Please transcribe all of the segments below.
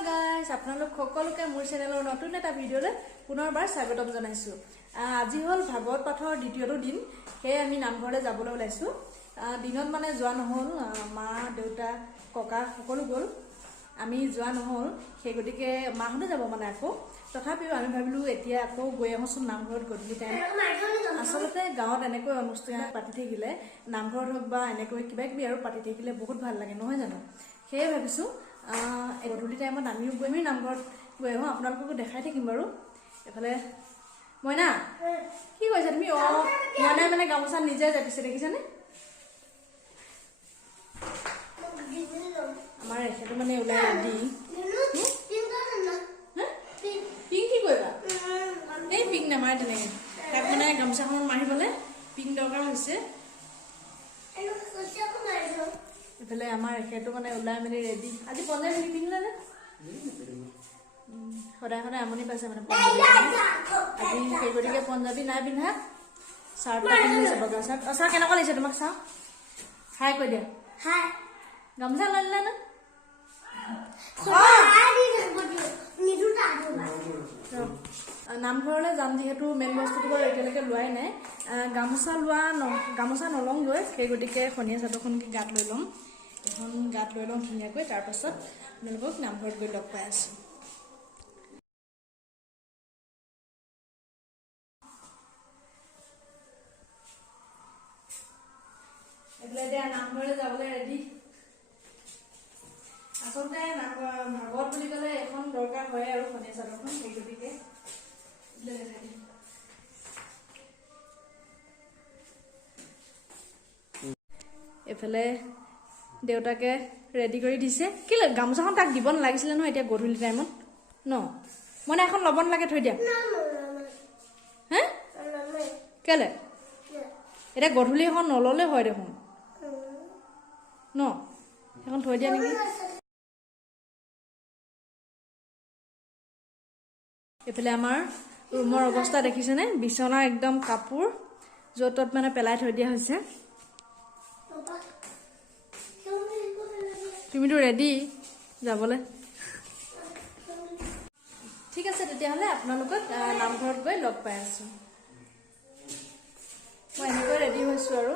Hello guys, আপোনালোক সকলোকে মোৰ চেনেলৰ নতুন এটা ভিডিঅ'লৈ পুনৰবাৰ স্বাগতম জনাইছো। আজি হল ভাগৱত পাঠৰ দ্বিতীয়টো দিন, হে আমি নামঘৰলৈ যাবলৈ ওলাইছো। দিনত মানে যোৱা নহল, মা দেউতা ককা সকলো গল, আমি যোৱা নহল, সেই গতিকে মাহঁতে যাব মানে আকৌ। তথাপিও আমি ভাবিলো এতিয়া আকৌ গৈ আহোচোন নামঘৰত গধূলি টাইম। আচলতে গাঁৱত এনেকৈ অনুষ্ঠান পাতি থাকিলে, নামঘৰত হওক বা এনেকৈ কিবা কিবি আৰু পাতি থাকিলে বহুত ভাল লাগে নহয় জানো। সেয়ে ভাবিছো গধূলি টাইমত আমিও গৈ নামঘৰত গৈ আহোঁ, আপোনালোককো দেখাই থাকিম বাৰু। এফালে মইনা কি কৈছা তুমি? মইনাই মানে গামোচা নিজে জাপিছে, দেখিছেনে? আমাৰ এখেতো মানে ওলাই দি পিং কি কৰিবা? এই পিং নামাৰে তেনেকে, তাক মানে গামোচাখনত মাৰিবলে পিং দৰকাৰ হৈছে। এফালে আমাৰ এখেতো মানে ওলাই মেলি ৰেডি। আজি পঞ্জাবী নিপিন্ধিলে নে? সদায় সদায় আমনি পাইছে মানে পঞ্জাবী। আজি সেই গতিকে পঞ্জাবী নাই পিন্ধা, চাৰ্ট এটা পিন্ধিছে, বগা চাৰ্ট। চাৰ্ট কেনেকুৱা লাগিছে তোমাক? চাওঁ, হাই কৈ দিয়া। গামোচা লৈ লিলা না? নামঘৰলৈ যাম যিহেতু মেইন বস্তুটো বাৰু এতিয়ালৈকে লোৱাই নাই। গামোচা নলওঁগৈ, সেই গতিকে খনীয়া চাদৰখন গাত লৈ ল'ম। এখন গাত লৈ লওঁ ধুনীয়াকৈ, তাৰপাছত আপোনালোকক নামঘৰত গৈ লগ পাই আছোঁ। এইফালে এতিয়া নামঘৰলৈ যাবলৈ ৰেডি। আচলতে ভাগৱত বুলি ক'লে এখন দৰকাৰ হয় আৰু খনীয়া চাদৰখন, সেই গতিকে এইফালে দেউতাকে ৰেডি কৰি দিছে। কেলৈ গামোচাখন তাক দিব নালাগিছিলে নহয় এতিয়া গধূলি টাইমত ন? মানে এখন ল'ব নালাগে, থৈ দিয়া। হে কেলে এতিয়া গধূলি এখন নল'লে হয় দেখোন ন? এখন থৈ দিয়া নেকি? এইফালে আমাৰ ৰুমৰ অৱস্থা দেখিছেনে? বিচনা একদম কাপোৰ য'ত ত'ত মানে পেলাই থৈ দিয়া হৈছে। তুমিতো ৰেডি যাবলৈ? ঠিক আছে, তেতিয়াহ'লে আপোনালোকক নামঘৰত গৈ লগ পাই আছোঁ। মই এনেকৈ ৰেডি হৈছোঁ আৰু।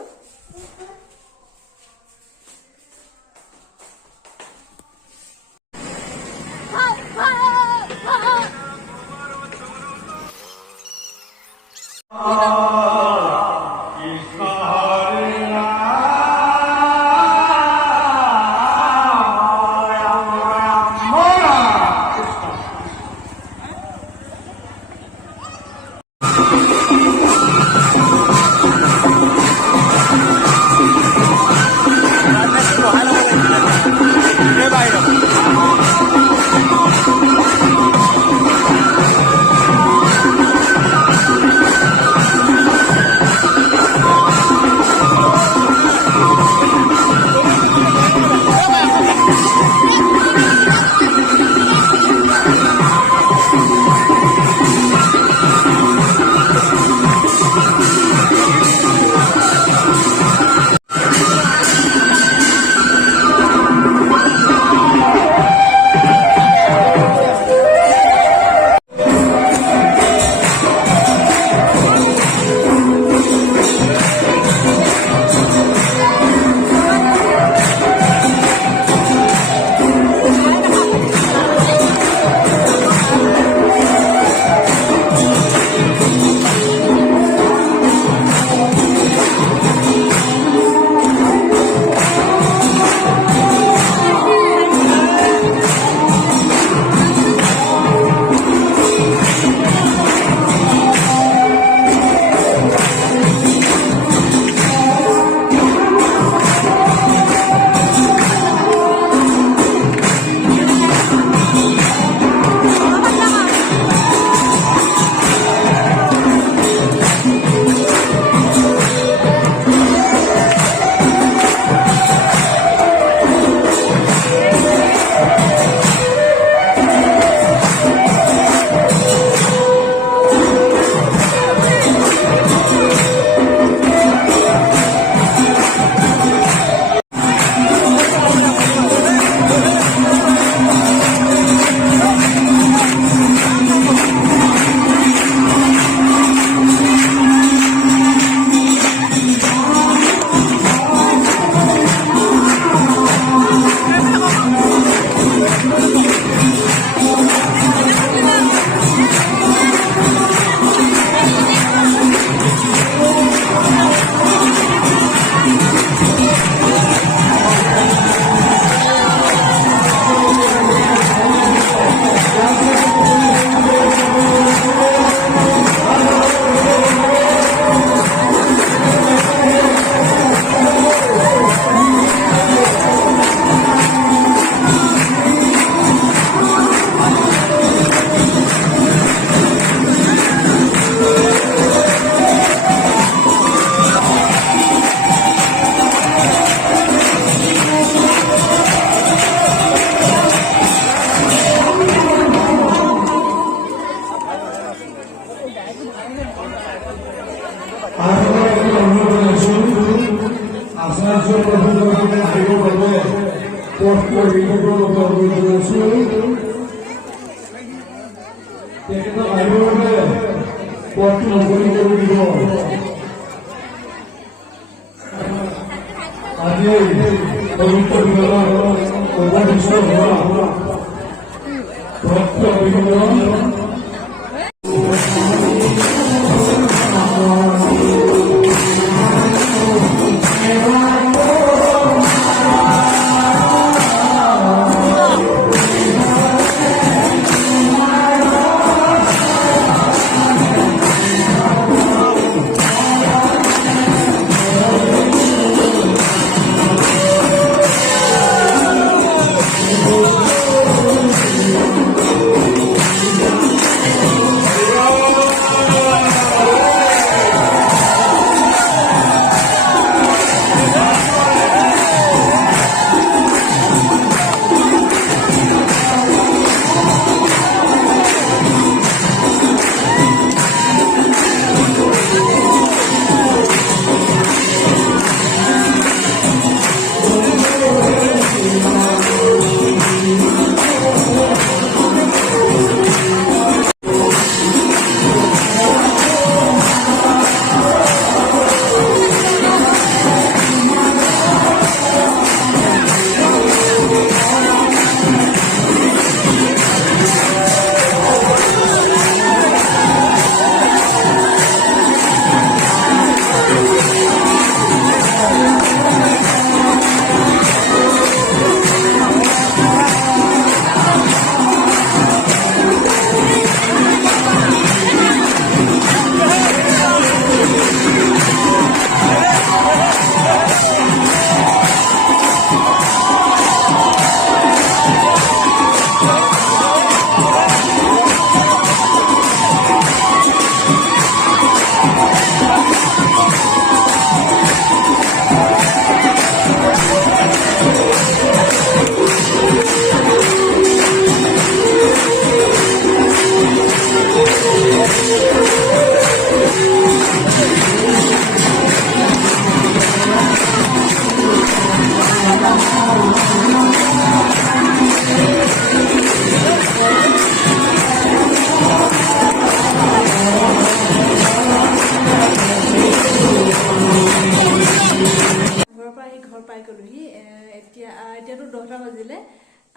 এতিয়াতো 10টা বাজিলে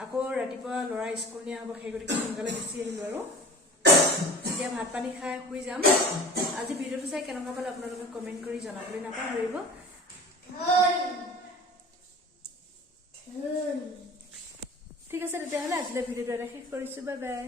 আকৌ ৰাতিপুৱা ল'ৰা স্কুল নিয়া হ'ব সেই গতিকে সোনকালে গুচি আহিলোঁ আৰু এতিয়া ভাত পানী খাই শুই যাম আজি ভিডিঅ'টো চাই কেনেকুৱা পালে আপোনালোকে কমেণ্ট কৰি জনাবলৈ নাপাহৰিব ঠিক আছে তেতিয়াহ'লে আজিলৈ ভিডিঅ'টো শেষ কৰিছোঁ বাই বাই